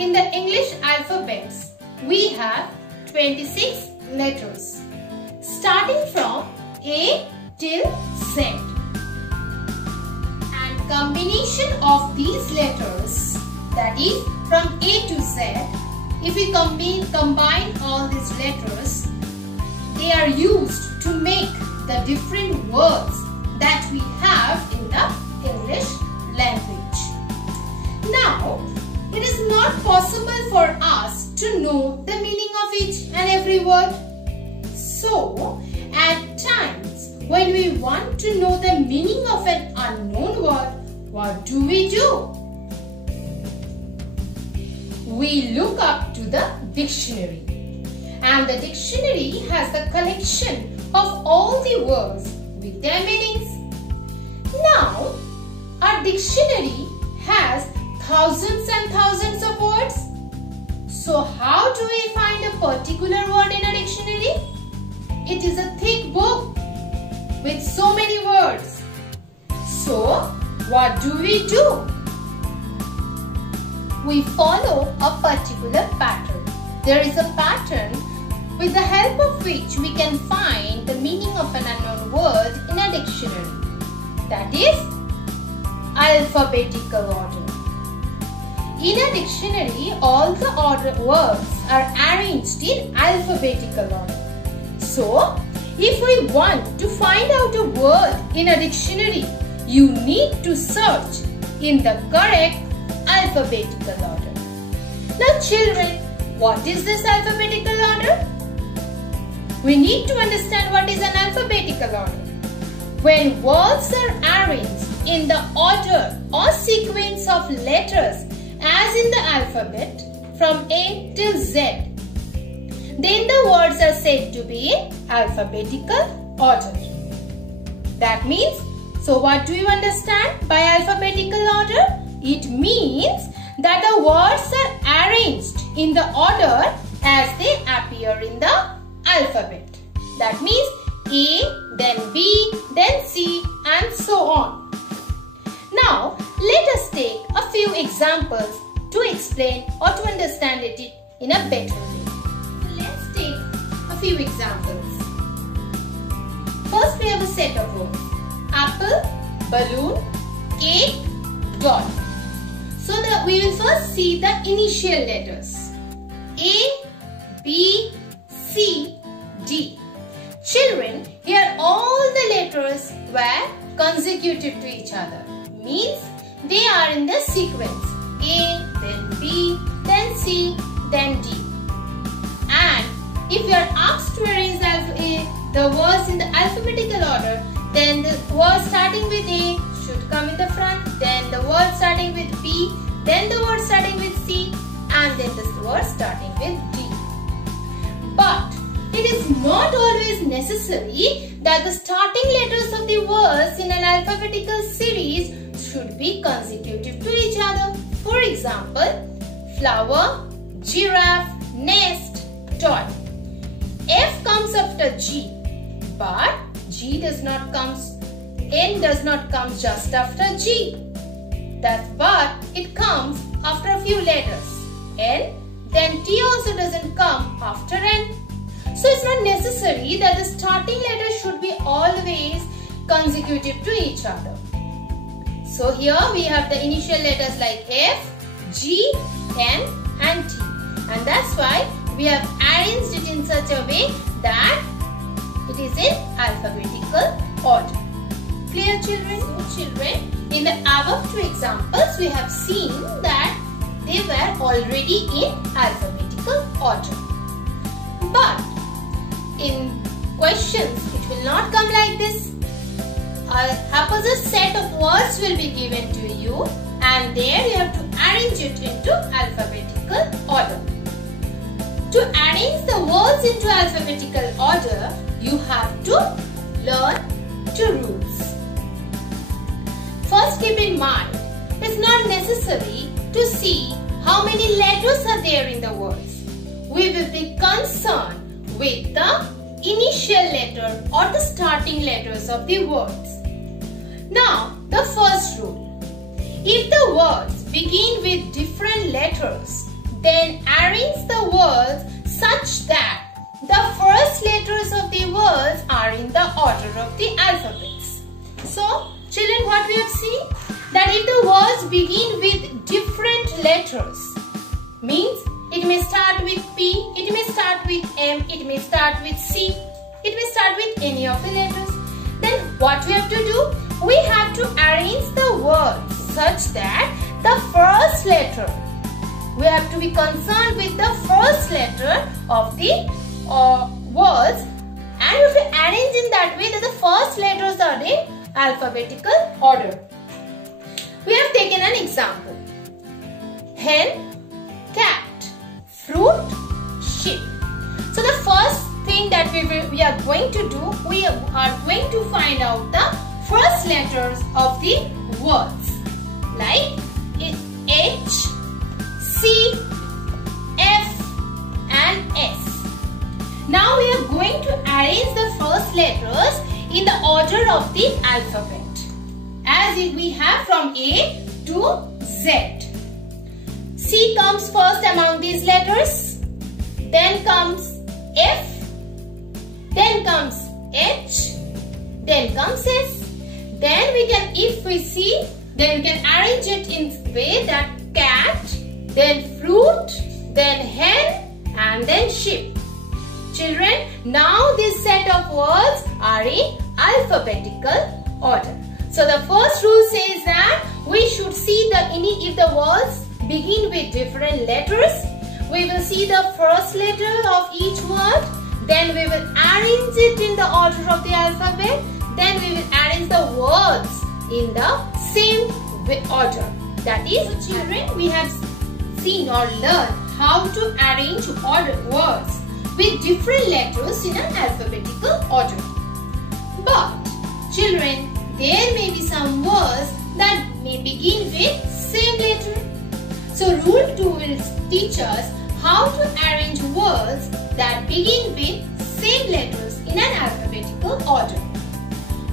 In the English alphabets, we have 26 letters, starting from A till Z. And combination of these letters, that is from A to Z, if we combine all these letters, they are used to make the different words that we have in the English language. Now, it is not possible for us to know the meaning of each and every word. So, at times when we want to know the meaning of an unknown word, what do? We look up to the dictionary. And the dictionary has the collection of all the words with their meanings. Now, our dictionary has thousands and thousands of words. So how do we find a particular word in a dictionary? It is a thick book with so many words. So what do? We follow a particular pattern. There is a pattern with the help of which we can find the meaning of an unknown word in a dictionary. That is alphabetical order. In a dictionary, all the words are arranged in alphabetical order. So, if we want to find out a word in a dictionary, you need to search in the correct alphabetical order. Now children, what is this alphabetical order? We need to understand what is an alphabetical order. When words are arranged in the order or sequence of letters as in the alphabet from A till Z, then the words are said to be in alphabetical order. That means, so what do you understand by alphabetical order? It means that the words are arranged in the order as they appear in the alphabet. That means A, then B, then C, and so on. Now, let us take a few examples to explain or to understand it in a better way. So let's take a few examples. First, we have a set of words: apple, balloon, cake, doll. So we will first see the initial letters: A, B, C, D. Children, here all the letters were consecutive to each other. Means they are in the sequence: A, then B, then C, then D. And if you are asked to arrange the words in the alphabetical order, then the word starting with A should come in the front, then the word starting with B, then the word starting with C, and then the word starting with D. But it is not always necessary that the starting letters of the words in an alphabetical series should be consecutive to each other. For example, flower, giraffe, nest, toy. F comes after G, but N does not come just after G. But it comes after a few letters. N, then T also doesn't come after N. So it's not necessary that the starting letter should be always consecutive to each other. So here we have the initial letters like F, G, N and T. And that's why we have arranged it in such a way that it is in alphabetical order. Clear children? So children, in the above two examples we have seen that they were already in alphabetical order. But in questions it will not come like this. A haphazard set of words will be given to you and there you have to arrange it into alphabetical order. To arrange the words into alphabetical order, you have to learn two rules. First, keep in mind, it's not necessary to see how many letters are there in the words. We will be concerned with the initial letter or the starting letters of the words. Now, the first rule. If the words begin with different letters then arrange the words such that the first letters of the words are in the order of the alphabets. So, children, what we have seen? That if the words begin with different letters, means it may start with P, it may start with M, it may start with C, it may start with any of the letters. Then what we have to do? We have to arrange the words such that the first letter, we have to be concerned with the first letter of the words, and we have to arrange in that way that the first letters are in alphabetical order. We have taken an example. Hen, cat, fruit, sheep. So the first thing that we are going to do, we are going to find out the first letters of the words, like H, C, F and S. Now we are going to arrange the first letters in the order of the alphabet, as we have from A to Z. C comes first among these letters, then comes F, then comes H, then comes S. Then we can, if we see, then we can arrange it in the way that cat, then fruit, then hen and then sheep. Children, now this set of words are in alphabetical order. So the first rule says that we should see if the words begin with different letters, we will see the first letter of each word, then we will arrange it in the order of the alphabet, then we will arrange the words in the same order. That is, children, we have seen or learned how to arrange words with different letters in an alphabetical order. But children, there may be some words that may begin with same letter. So rule 2 will teach us how to arrange words that begin with same letters in an alphabetical order.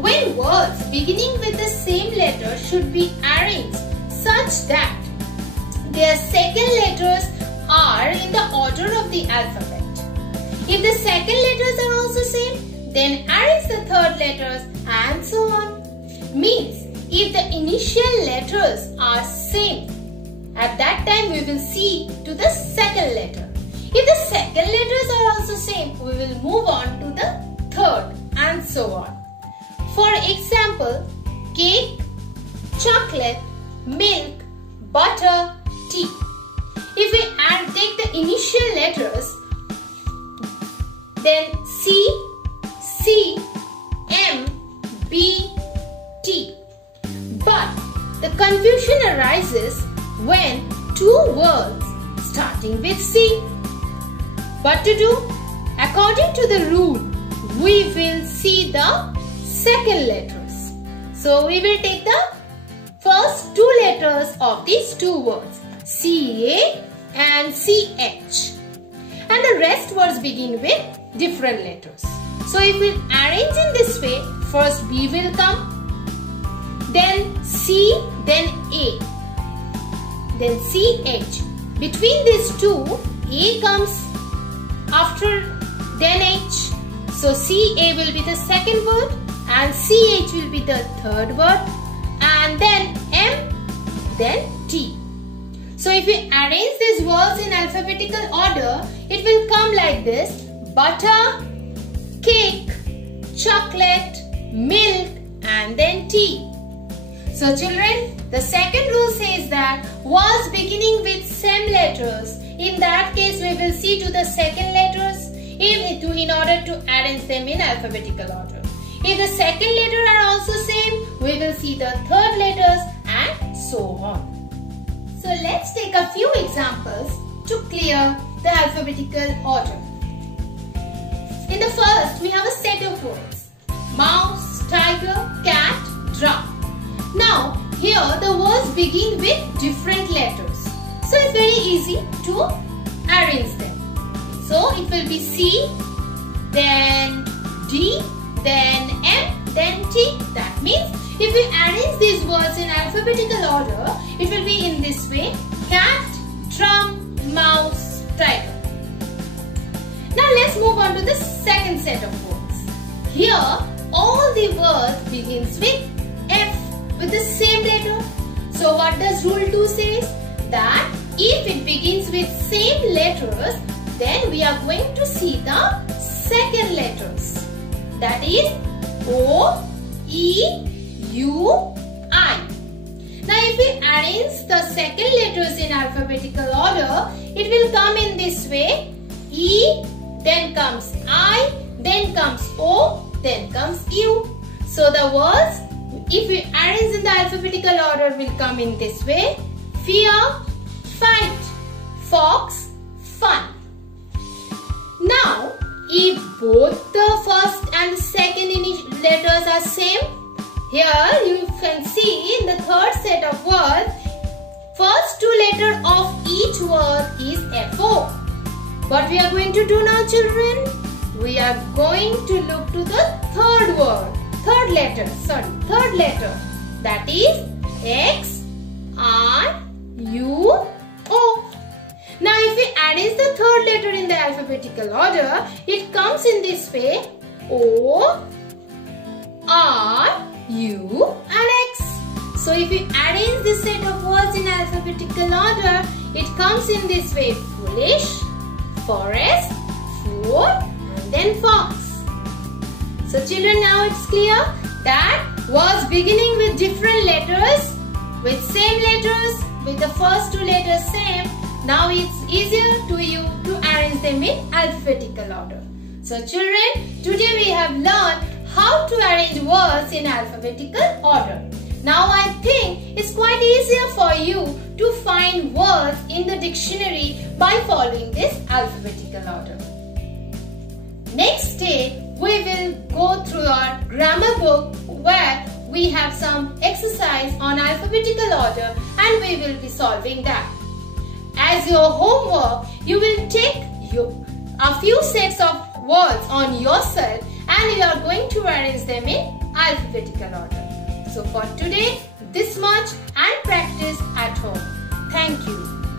When words beginning with the same letter should be arranged such that their second letters are in the order of the alphabet. If the second letters are also same, then arrange the third letters and so on. Means, if the initial letters are same, at that time we will see to the second letter. If the second letters are also same, we will move on to the third and so on. For example, cake, chocolate, milk, butter, tea. If we take the initial letters, then C, M, B, T. But the confusion arises when two words starting with C. What to do? According to the rule, we will see the second letters. So we will take the first two letters of these two words, CA and CH. And the rest words begin with different letters. So if we arrange in this way, first B will come, then C, then A, then CH. Between these two, A comes after, then H. So CA will be the second word and CH will be the third word, and then M, then T. So if we arrange these words in alphabetical order, it will come like this: butter, cake, chocolate, milk, and then tea. So children, the second rule says that words beginning with same letters, in that case we will see to the second letters in order to arrange them in alphabetical order. If the second letter are also same, we will see the third letters and so on. So let's take a few examples to clear the alphabetical order. In the first, we have a set of words: mouse, tiger, cat, drum. Now, here the words begin with different letters. So it's very easy to arrange them. So it will be C, then D, then M, then T. That means if we arrange these words in alphabetical order, it will be in this way: cat, drum, mouse, Here, all the words begins with F with the same letter. So what does rule 2 says? That if it begins with same letters, then we are going to see the second letters. That is O, E, U, I. Now if we arrange the second letters in alphabetical order, it will come in this way. E, then comes I, then comes O, then comes U. So the words, if we arrange in the alphabetical order, will come in this way. Fear, fight, fox, fun. Now, if both the first and second letters are same, here you can see in the third set of words, first two letters of each word is FO. What we are going to do now, children? We are going to look to the third word, third letter. That is X, R, U, O. Now if we arrange the third letter in the alphabetical order, it comes in this way. O, R, U and X. So if we arrange this set of words in alphabetical order, it comes in this way. Foolish, forest, fool and then fox. So children, now it's clear that words beginning with different letters, with same letters, with the first two letters same, now it's easier to you to arrange them in alphabetical order. So children, today we have learned how to arrange words in alphabetical order. Now I think it's quite easier for you to find words in the dictionary by following this alphabetical order. Next day, we will go through our grammar book where we have some exercise on alphabetical order and we will be solving that. As your homework, you will take a few sets of words on yourself and you are going to arrange them in alphabetical order. So for today, this much and practice at home. Thank you.